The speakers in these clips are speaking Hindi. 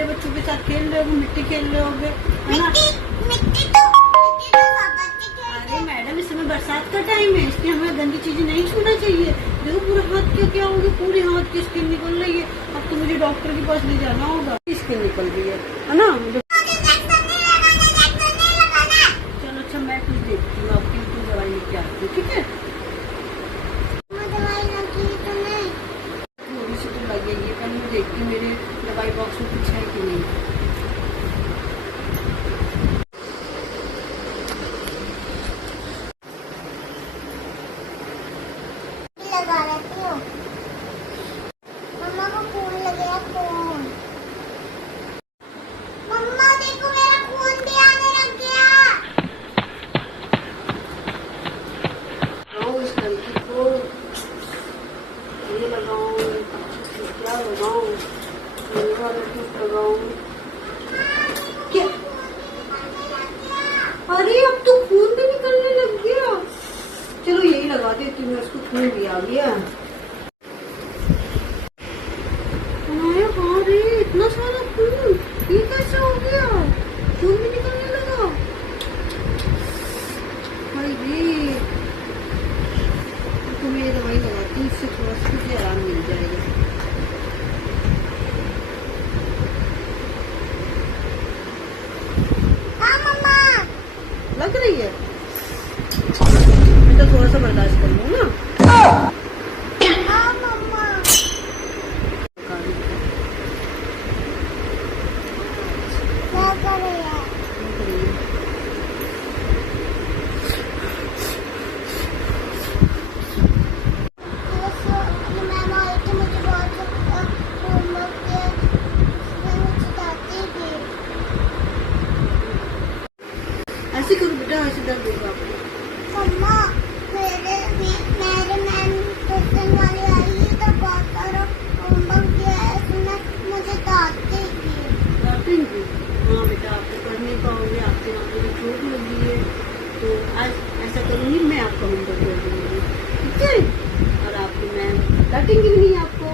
गंदे बच्चों के साथ खेल रहे होगे, मिट्टी खेल रहे होगे, है ना? मिट्टी तो अरे मैडम, इस समय बरसात का टाइम है, इसलिए हमें गंदी चीजें नहीं छूना चाहिए। देखो पूरा हाथ क्या हो गया, पूरे हाथ की स्किन निकल रही है। अब तो मुझे डॉक्टर के पास ले जाना होगा। स्किन निकल रही है ना? चलो अच्छा, मैं कुछ देखती हूँ, आपकी कुछ दवाई लेके आती हूँ, ठीक है? थोड़ी सी तो लगेगी, पर मैं देखती हूँ मेरे दवाई बॉक्स में कुछ है कि नहीं। लगा लेती हूँ। मम्मा को खून लग गया, खून। मम्मा देखो, मेरा खून भी आने लग गया। इस लड़की को ये लगाऊं, क्या लगाऊं, ये वाला टिप लगाऊं क्या? अरे अब तो खून भी निकलने लग गया। चलो यही लगा देती हूँ, उसको खून भी आ गया। अरे इतना सारा खून, ये कैसे हो गया? खून भी निकलने लगा। अरे तो मैं ये दवाई लगाती हूँ, इससे थोड़ा सा मुझे आराम मिल जाएगा। हाँ मम्मा, लग रही है, तो थोड़ा सा बर्दाश्त कर लो ना। हाँ मम्मा। क्या कर रही है? मैम आई थी, मुझे बहुत होमवर्क दिया, उसने मुझे डांटी थी। ऐसे करो बेटा, ऐसे दर्द होगा आपको। मम्मा, मेरे मैम ट्यूशन वाली आई तो बहुत सारा होमवर्क दिया है, उसने मुझे डांटी थी। डांटेंगी? हाँ बेटा, आप तो पढ़ नहीं पाओगे, आपके वहाँ पे चोट लगी है, तो आज ऐसा करूँगी, मैं आपका होमवर्क कर दूँगी, ठीक है? और आपकी मैम डांटेंगी भी नहीं आपको।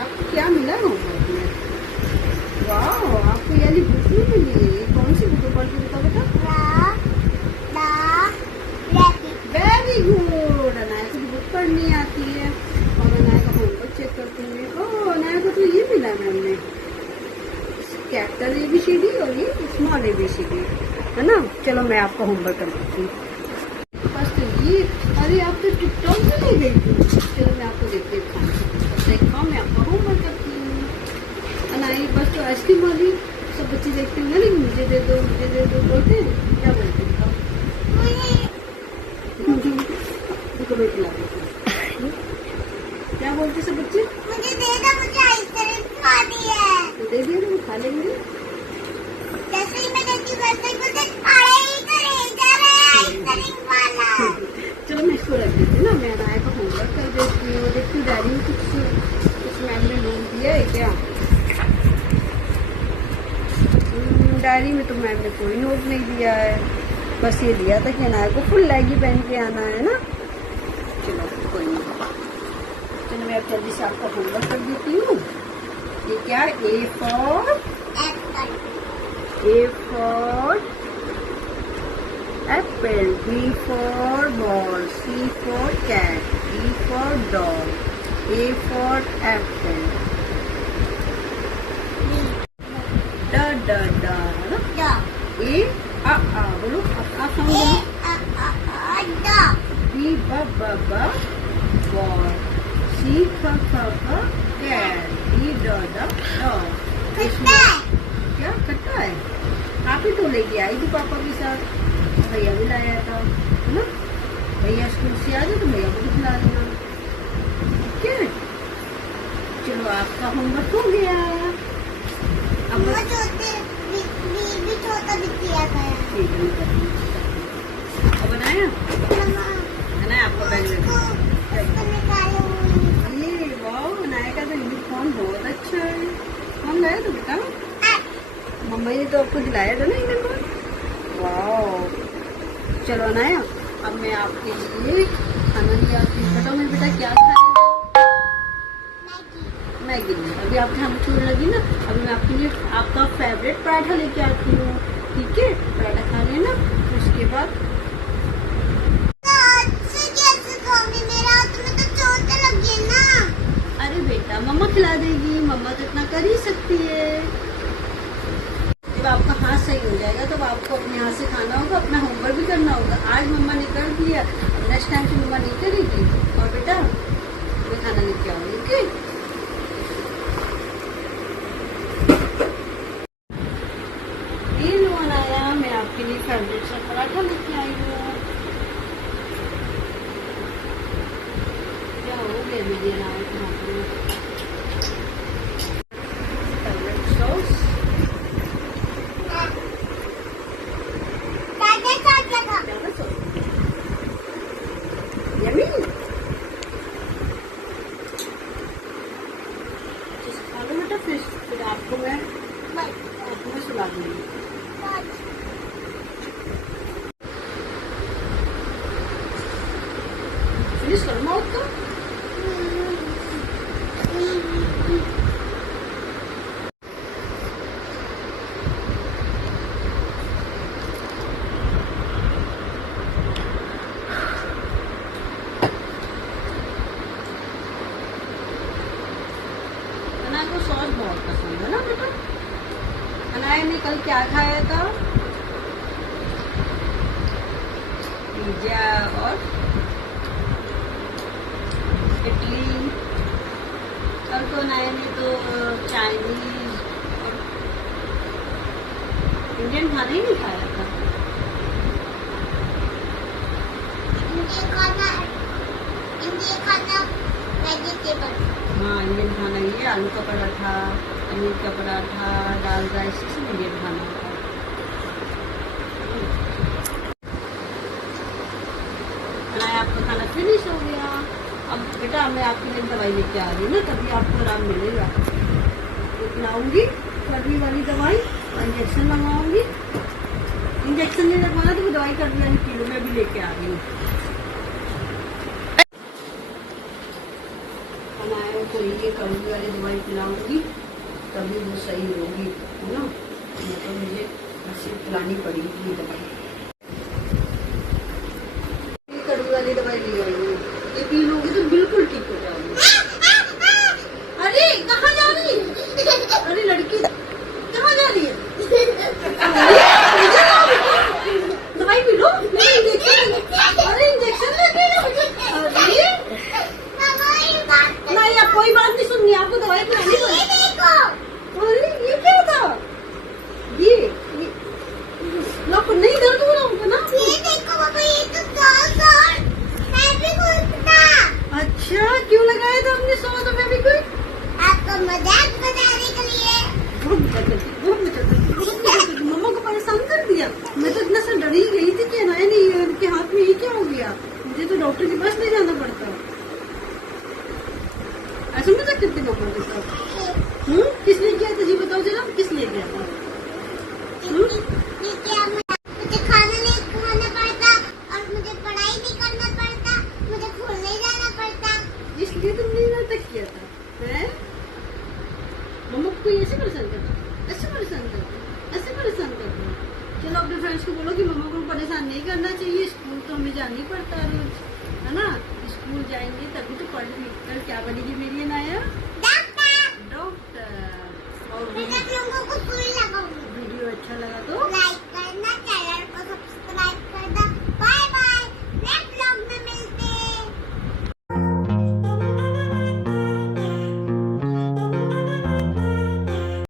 आपको क्या मिला होमवर्क में? वाह, आपको यानी बुक नहीं मिली है? ये कौन सी बुक पढ़ के बताओ बेटा? Very good. अनाया को बुक पढ़नी आती है और अनाया का होमवर्क चेक करते हैं। ओह, अनाया को तो ये मिला मैम ने, कैपिटल ABCD और ये स्मॉल ABCD, है ना? चलो मैं आपका होमवर्क करवाती हूँ। बस तो ये, अरे आप तो टिकटॉक में नहीं गई थी। चलो मैं आपको देखते देखा, मैं आपका होमवर्क करती हूँ। अनाया बस तो आइसक्रीम वाली सब बच्चे देखते होंगे, लेकिन मुझे दे दो, मुझे दे दो बोलते हैं। क्या बोलते हैं? मैं खिला देती हूँ। क्या बोलते सब बच्चे? मुझे दे दो, मुझे आइसक्रीम खानी है। तो दे दिए, तो खा लेंगे। जैसे ही मैं देखती हूँ वैसे ही बोलते, अरे इधर इधर है आइसक्रीम वाला। चलो मैं इसको रख देती हूँ ना, मैं अनाया का होमवर्क कर देती हूँ। देखती हूँ डायरी में कुछ मैम ने नोट दिया है क्या? डायरी में तो मैम ने कोई नोट नहीं दिया है, बस ये दिया था कि अनाया को फुल लेगी पहन के आना है ना। चलो कोई नहीं, चलो मैं अब जल्दी से आपका होमवर्क कर देती हूँ। ये क्या? A for apple, B for ball, C for cat, D for dog, A for apple, da है ना? A बोलो, आप साउंड बोलो। B ball, C cat, D dog। क्या खट्टा है? आप ही तो लेके आई थी पापा के साथ, भैया भी लाया था, है ना? भैया स्कूल से आ जाए तो भैया को भी खिला देना, ठीक है? चलो आपका होमवर्क हो गया। अब अब बनाया है आपका बैग ये वाह, बनाया का तो यूनिफॉर्म बहुत अच्छा है। कौन लाया था बेटा? मम्मा ने तो आपको दिलाया था ना यूनिफॉर्म। वाह, चलो अनाया, अब मैं आपके लिए खाना ले आती हूँ। बताओ मेरे बेटा क्या खाएगा? मैगी नहीं, अभी आपके हाथ में चोट लगी ना, अभी मैं आपके लिए आपका फेवरेट पराठा लेके आती हूँ, ठीक है? पराठा खा लेना, उसके बाद कैसे खाऊंगी? मेरे हाथ में तो चोट लगी है ना। अरे बेटा मम्मा खिला देगी, मम्मा तो इतना कर ही सकती है। जब आपका हाथ सही हो जाएगा तब आपको अपने हाथ से खाना होगा, अपना होमवर्क भी करना होगा। आज मम्मा ने कर दिया, नेक्स्ट टाइम से मम्मा नहीं करेगी। और बेटा मैं खाना लेके आऊंगी, ओके? ये लो अनाया, मैं आपके लिए फेवरेट सा पराठा लेके आई हूँ। क्या हो गया मेरी अनाया के हाथ में? Favourite sauce yummy. खा लो बेटा, फिर आपको मैं सुला दूंगी। फिनिश करो माउथ का। अनाया को सॉस बहुत पसंद है ना बेटा? अनाया ने कल क्या खाया था? पिज्जा और इडली। कल तो अनाया ने तो चाइनीज और इंडियन खाना ही नहीं खाया था। वेजिटेबल। हाँ, इंडियन खाना ये आलू का पराठा, पनीर का पराठा, दाल राइस, सब इंडियन खाना होता है। अनाया आपका खाना फिनिश हो गया। अब बेटा मैं आपके लिए दवाई लेके आ रही हूँ ना, तभी आपको आराम मिलेगा। लाऊंगी सर्दी वाली दवाई और इंजेक्शन लगवाऊंगी। इंजेक्शन नहीं लगवाना तो वो दवाई कर दिया किलो में भी लेके आ रही हूँ। अनाया को ये कड़वी वाली दवाई पिलाऊंगी तभी वो सही होगी, है ना? नहीं तो मुझे ऐसे पिलानी पड़ेगी ये दवाई। ये कड़वी वाली दवाई ले आई हूँ, ये पी लूंगी तो बिल्कुल ठीक हो जाऊंगी। अरे कहाँ जा रही है? अरे लड़की कहाँ जा रही है? दवाई पी लो। अरे इंजेक्शन लगे। नहीं, आप कोई बात नहीं सुननी, आपको दवाई पिलानी पड़ेगी। अरे ये क्या था? ये लोग नहीं दर्द हो रहा होगा ना? ये देखो बाबा, ये तो सॉस और फेविक्विक था। अच्छा, क्यों लगाया था आपने सॉस और फेविक्विक? आपको मजाक बनाने के लिए। बहुत मजा करती, मम्मा को परेशान कर दिया। मैं तो इतना सा डरी गई थी कि अनाया नहीं उनके हाथ में ये क्या हो गया, मुझे तो डॉक्टर के पास ले जाना पड़ता। ऐसा मजाक करती मम्मा के साथ। किस लिए किया था जी, बताओ जरा, किस लिए किया था? मुझे खाना नहीं खाना पड़ता और मुझे पढ़ाई भी करना पड़ता, मुझे खोलने जाना पड़ता। इसलिए तुमने नाटक किया था, हैं? मम्मा को कोई ऐसे परेशान करता, ऐसे परेशान करता, ऐसे परेशान करता। चलो अपने फ्रेंड्स को बोलो कि मम्मा को परेशान नहीं करना चाहिए, स्कूल तो हमें जाना ही पड़ता है रोज, है ना? स्कूल जाएंगे तभी तो पढ़ लिख कर क्या बनेगी मेरी अनाया? डॉक्टर। और लोगों को सुई लगाऊंगी। वीडियो अच्छा लगा तो लाइक करना चाहिए।